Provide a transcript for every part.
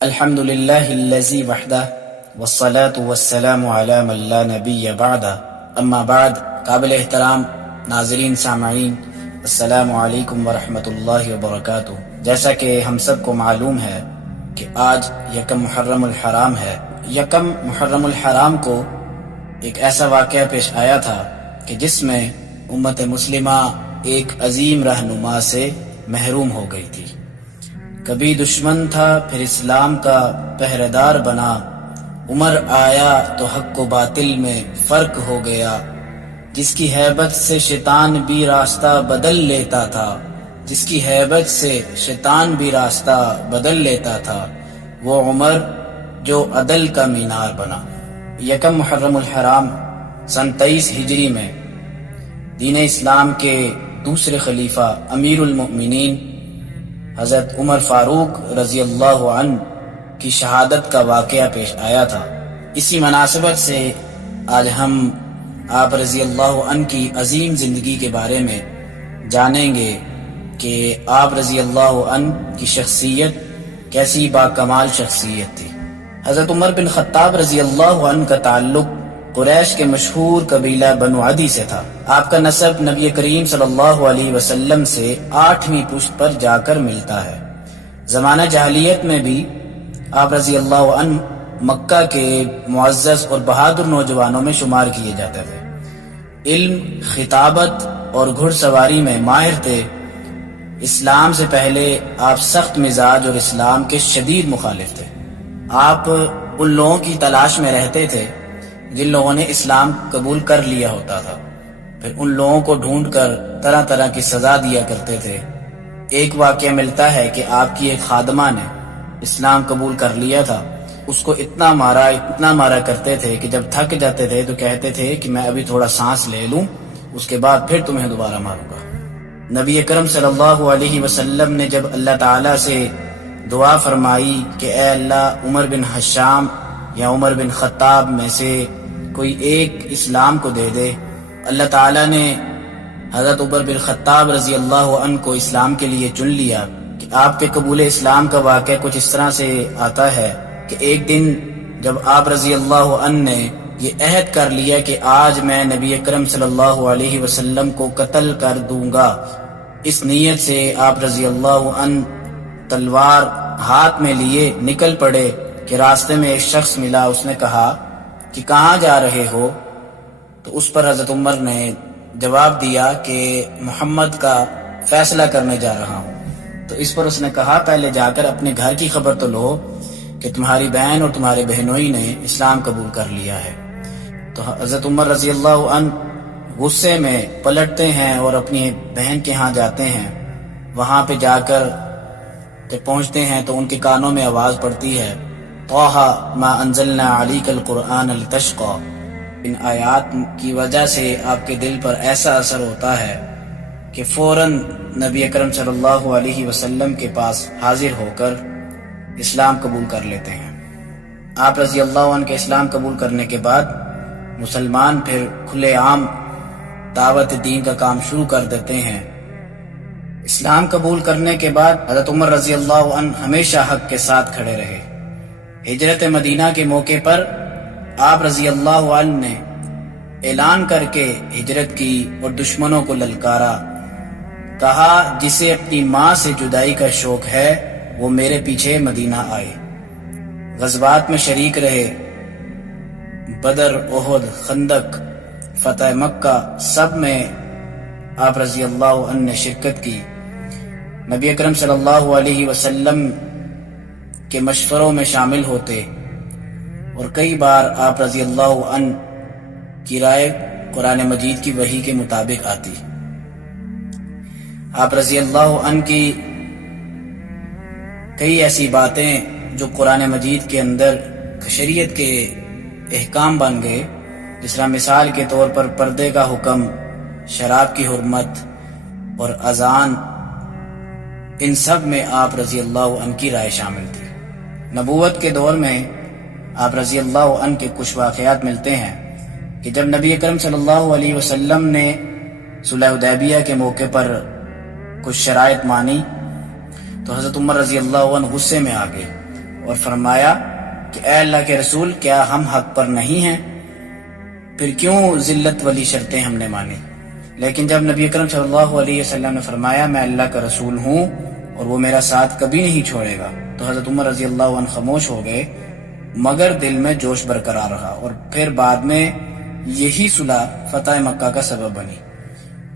الحمد للہ الذی وحدہ والصلاة والسلام علی من لا نبی بعدہ اما بعد. قابل احترام ناظرین سامعین، السلام علیکم ورحمۃ اللہ وبرکاتہ. جیسا کہ ہم سب کو معلوم ہے کہ آج یکم محرم الحرام ہے. یکم محرم الحرام کو ایک ایسا واقعہ پیش آیا تھا کہ جس میں امت مسلمہ ایک عظیم رہنما سے محروم ہو گئی تھی. کبھی دشمن تھا پھر اسلام کا پہرے دار بنا، عمر آیا تو حق و باطل میں فرق ہو گیا. جس کی ہیبت سے شیطان بھی راستہ بدل لیتا تھا، جس کی ہیبت سے شیطان بھی راستہ بدل لیتا تھا، وہ عمر جو عدل کا مینار بنا. یکم محرم الحرام سن 23 ہجری میں دین اسلام کے دوسرے خلیفہ امیر المؤمنین حضرت عمر فاروق رضی اللہ عنہ کی شہادت کا واقعہ پیش آیا تھا. اسی مناسبت سے آج ہم آپ رضی اللہ عنہ کی عظیم زندگی کے بارے میں جانیں گے کہ آپ رضی اللہ عنہ کی شخصیت کیسی باکمال شخصیت تھی. حضرت عمر بن خطاب رضی اللہ عنہ کا تعلق قریش کے مشہور قبیلہ بنو عدی سے تھا. آپ کا نسب نبی کریم صلی اللہ علیہ وسلم سے 8ویں پشت پر جا کر ملتا ہے. زمانہ جاہلیت میں بھی آپ رضی اللہ عنہ مکہ کے معزز اور بہادر نوجوانوں میں شمار کیے جاتے تھے. علم، خطابت اور گھڑ سواری میں ماہر تھے. اسلام سے پہلے آپ سخت مزاج اور اسلام کے شدید مخالف تھے. آپ ان لوگوں کی تلاش میں رہتے تھے جن لوگوں نے اسلام قبول کر لیا ہوتا تھا، پھر ان لوگوں کو ڈھونڈ کر طرح طرح کی سزا دیا کرتے تھے. ایک واقعہ ملتا ہے کہ آپ کی ایک خادمہ نے اسلام قبول کر لیا تھا. اس کو اتنا مارا کرتے تھے کہ جب تھک جاتے تھے تو کہتے تھے کہ میں ابھی تھوڑا سانس لے لوں، اس کے بعد پھر تمہیں دوبارہ ماروں گا. نبی اکرم صلی اللہ علیہ وسلم نے جب اللہ تعالیٰ سے دعا فرمائی کہ اے اللہ، عمر بن حشام یا عمر بن خطاب میں سے کوئی ایک اسلام کو دے دے، اللہ تعالیٰ نے حضرت عمر بن خطاب رضی اللہ عنہ کو اسلام کے لیے چن لیا. کہ آپ کے قبول اسلام کا واقعہ کچھ اس طرح سے آتا ہے کہ ایک دن جب آپ رضی اللہ عنہ نے یہ عہد کر لیا کہ آج میں نبی اکرم صلی اللہ علیہ وسلم کو قتل کر دوں گا، اس نیت سے آپ رضی اللہ عنہ تلوار ہاتھ میں لیے نکل پڑے کہ راستے میں ایک شخص ملا. اس نے کہا کہ کہاں جا رہے ہو؟ تو اس پر حضرت عمر نے جواب دیا کہ محمد کا فیصلہ کرنے جا رہا ہوں. تو اس پر اس نے کہا پہلے جا کر اپنے گھر کی خبر تو لو کہ تمہاری بہن اور تمہارے بہنوئی نے اسلام قبول کر لیا ہے. تو حضرت عمر رضی اللہ عنہ غصے میں پلٹتے ہیں اور اپنی بہن کے ہاں جاتے ہیں. وہاں پہ جا کر جب پہنچتے ہیں تو ان کے کانوں میں آواز پڑتی ہے، طٰہٰ ما انزلنا علیک القرآن لتشقیٰ. ان آیات کی وجہ سے آپ کے دل پر ایسا اثر ہوتا ہے کہ فوراً نبی اکرم صلی اللہ علیہ وسلم کے پاس حاضر ہو کر اسلام قبول کر لیتے ہیں. آپ رضی اللہ عنہ کے اسلام قبول کرنے کے بعد مسلمان پھر کھلے عام دعوت دین کا کام شروع کر دیتے ہیں. اسلام قبول کرنے کے بعد حضرت عمر رضی اللہ عنہ ہمیشہ حق کے ساتھ کھڑے رہے. ہجرت مدینہ کے موقع پر آپ رضی اللہ عنہ نے اعلان کر کے ہجرت کی اور دشمنوں کو للکارا. کہا جسے اپنی ماں سے جدائی کا شوق ہے وہ میرے پیچھے مدینہ آئے. غزوات میں شریک رہے، بدر، احد، خندق، فتح مکہ، سب میں آپ رضی اللہ عنہ نے شرکت کی. نبی اکرم صلی اللہ علیہ وسلم کے مشوروں میں شامل ہوتے اور کئی بار آپ رضی اللہ عنہ کی رائے قرآن مجید کی وحی کے مطابق آتی. آپ رضی اللہ عنہ کی کئی ایسی باتیں جو قرآن مجید کے اندر شریعت کے احکام بن گئے، جس طرح مثال کے طور پر پردے کا حکم، شراب کی حرمت اور اذان، ان سب میں آپ رضی اللہ عنہ کی رائے شامل تھی. نبوت کے دور میں آپ رضی اللہ عنہ کے کچھ واقعات ملتے ہیں کہ جب نبی اکرم صلی اللہ علیہ وسلم نے صلح حدیبیہ کے موقع پر کچھ شرائط مانی تو حضرت عمر رضی اللہ عنہ غصے میں آ گئے اور فرمایا کہ اے اللہ کے رسول، کیا ہم حق پر نہیں ہیں؟ پھر کیوں ذلت والی شرطیں ہم نے مانی؟ لیکن جب نبی اکرم صلی اللہ علیہ وسلم نے فرمایا میں اللہ کا رسول ہوں اور وہ میرا ساتھ کبھی نہیں چھوڑے گا، تو حضرت عمر رضی اللہ عنہ خاموش ہو گئے، مگر دل میں جوش برقرار رہا، اور پھر بعد میں یہی صلح فتح مکہ کا سبب بنی۔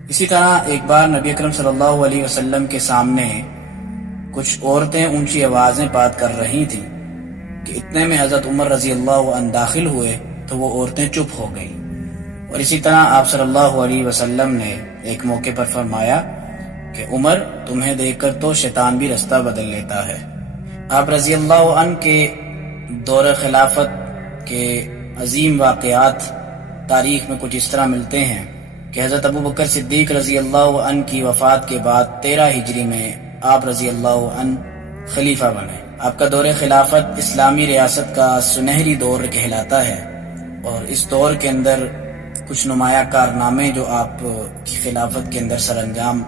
اسی طرح ایک بار نبی اکرم صلی اللہ علیہ وسلم کے سامنے کچھ عورتیں اونچی آوازیں بات کر رہی تھیں کہ اتنے میں حضرت عمر رضی اللہ عنہ داخل ہوئے تو وہ عورتیں چپ ہو گئیں۔ اور اسی طرح آپ صلی اللہ علیہ وسلم نے ایک موقع پر فرمایا کہ عمر، تمہیں دیکھ کر تو شیطان بھی رستہ بدل لیتا ہے۔ آپ رضی اللہ عنہ کے دور خلافت کے عظیم واقعات تاریخ میں کچھ اس طرح ملتے ہیں کہ حضرت ابو بکر صدیق رضی اللہ عنہ کی وفات کے بعد 13 ہجری میں آپ رضی اللہ عنہ خلیفہ بنے۔ آپ کا دور خلافت اسلامی ریاست کا سنہری دور کہلاتا ہے، اور اس دور کے اندر کچھ نمایاں کارنامے جو آپ کی خلافت کے اندر سر انجام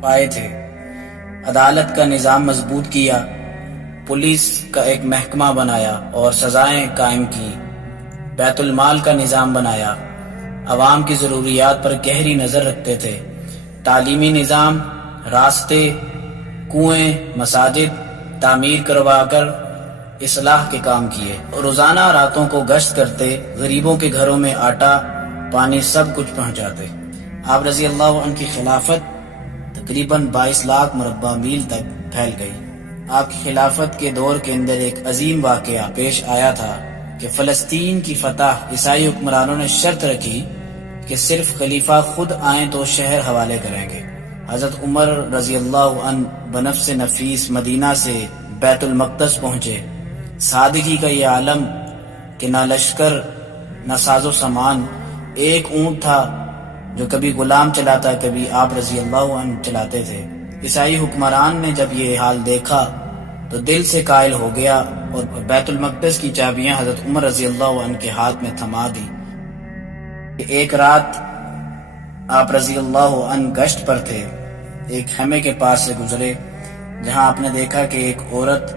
پائے تھے۔ عدالت کا نظام مضبوط کیا، پولیس کا ایک محکمہ بنایا اور سزائیں قائم کی، بیت المال کا نظام بنایا، عوام کی ضروریات پر گہری نظر رکھتے تھے، تعلیمی نظام، راستے، کنویں، مساجد تعمیر کروا کر اصلاح کے کام کیے، اور روزانہ راتوں کو گشت کرتے، غریبوں کے گھروں میں آٹا پانی سب کچھ پہنچاتے۔ آپ رضی اللہ عنہ کی خلافت تقریباً 22 لاکھ مربع میل تک پھیل گئی۔ آپ کی خلافت کے دور کے اندر ایک عظیم واقعہ پیش آیا تھا کہ فلسطین کی فتح عیسائی حکمرانوں نے شرط رکھی کہ صرف خلیفہ خود آئیں تو شہر حوالے کریں گے۔ حضرت عمر رضی اللہ عنہ بنفس نفیس مدینہ سے بیت المقدس پہنچے۔ سادگی کا یہ عالم کہ نہ لشکر نہ ساز و سامان، ایک اونٹ تھا جو کبھی غلام چلاتا کبھی آپ رضی اللہ عنہ چلاتے تھے۔ عیسائی حکمران نے جب یہ حال دیکھا تو دل سے قائل ہو گیا اور بیت المقدس کی چابیاں حضرت عمر رضی اللہ عنہ کے ہاتھ میں تھما دی۔ ایک رات آپ رضی اللہ عنہ گشت پر تھے، ایک خیمے کے پاس سے گزرے جہاں آپ نے دیکھا کہ ایک عورت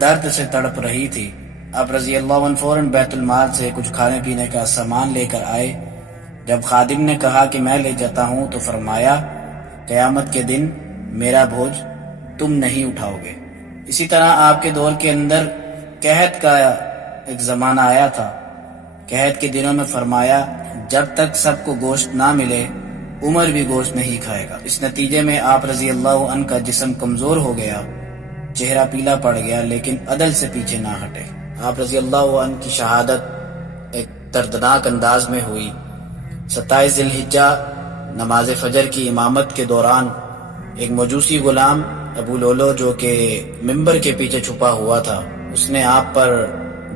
درد سے تڑپ رہی تھی۔ آپ رضی اللہ عنہ فوراً بیت المال سے کچھ کھانے پینے کا سامان لے کر آئے۔ جب خادم نے کہا کہ میں لے جاتا ہوں تو فرمایا قیامت کے دن میرا بوجھ تم نہیں اٹھاؤ گے۔ اسی طرح آپ کے دور کے اندر قحط کا ایک زمانہ آیا تھا۔ قحط کے دنوں میں فرمایا جب تک سب کو گوشت نہ ملے عمر بھی گوشت نہیں کھائے گا۔ اس نتیجے میں آپ رضی اللہ عنہ کا جسم کمزور ہو گیا، چہرہ پیلا پڑ گیا، لیکن عدل سے پیچھے نہ ہٹے۔ آپ رضی اللہ عنہ کی شہادت ایک دردناک انداز میں ہوئی۔ 27 ذی الحجہ نماز فجر کی امامت کے دوران ایک مجوسی غلام ابو لولو جو کہ ممبر کے پیچھے چھپا ہوا تھا، اس نے آپ پر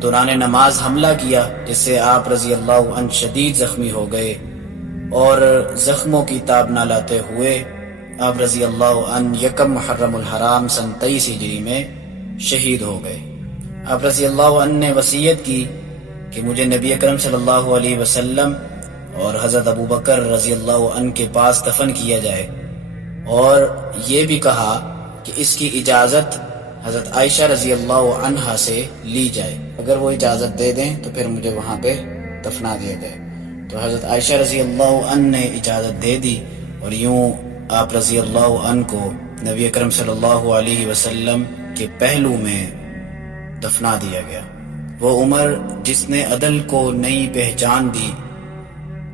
دوران نماز حملہ کیا، جس سے آپ رضی اللہ عنہ شدید زخمی ہو گئے، اور زخموں کی تاب نہ لاتے ہوئے آپ رضی اللہ عنہ 1 محرم الحرام سن 23 ہجری میں شہید ہو گئے۔ آپ رضی اللہ عنہ نے وصیت کی کہ مجھے نبی اکرم صلی اللہ علیہ وسلم اور حضرت ابو بکر رضی اللہ عنہ کے پاس دفن کیا جائے، اور یہ بھی کہا کہ اس کی اجازت حضرت عائشہ رضی اللہ عنہا سے لی جائے، اگر وہ اجازت دے دیں تو پھر مجھے وہاں پہ دفنا دیا جائے۔ تو حضرت عائشہ رضی اللہ عنہ نے اجازت دے دی، اور یوں آپ رضی اللہ عنہ کو نبی اکرم صلی اللہ علیہ وسلم کے پہلو میں دفنا دیا گیا۔ وہ عمر جس نے عدل کو نئی پہچان دی،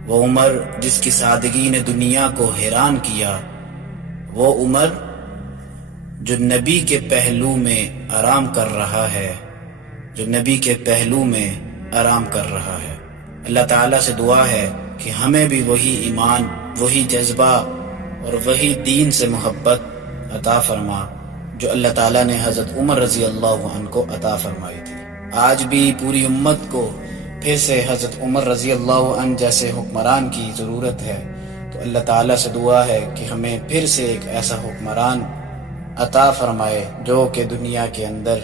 وہ عمر جس کی سادگی نے دنیا کو حیران کیا، وہ عمر جو نبی کے پہلو میں آرام کر رہا ہے، جو نبی کے پہلو میں آرام کر رہا ہے۔ اللہ تعالیٰ سے دعا ہے کہ ہمیں بھی وہی ایمان، وہی جذبہ اور وہی دین سے محبت عطا فرما جو اللہ تعالیٰ نے حضرت عمر رضی اللہ عنہ کو عطا فرمائی تھی۔ آج بھی پوری امت کو پھر سے حضرت عمر رضی اللہ عنہ جیسے حکمران کی ضرورت ہے، تو اللہ تعالیٰ سے دعا ہے کہ ہمیں پھر سے ایک ایسا حکمران عطا فرمائے جو کہ دنیا کے اندر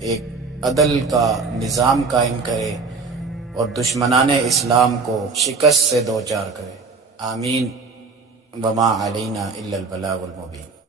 ایک عدل کا نظام قائم کرے اور دشمنان اسلام کو شکست سے دوچار کرے۔ آمین۔ وما علینا الا البلاغ المبین۔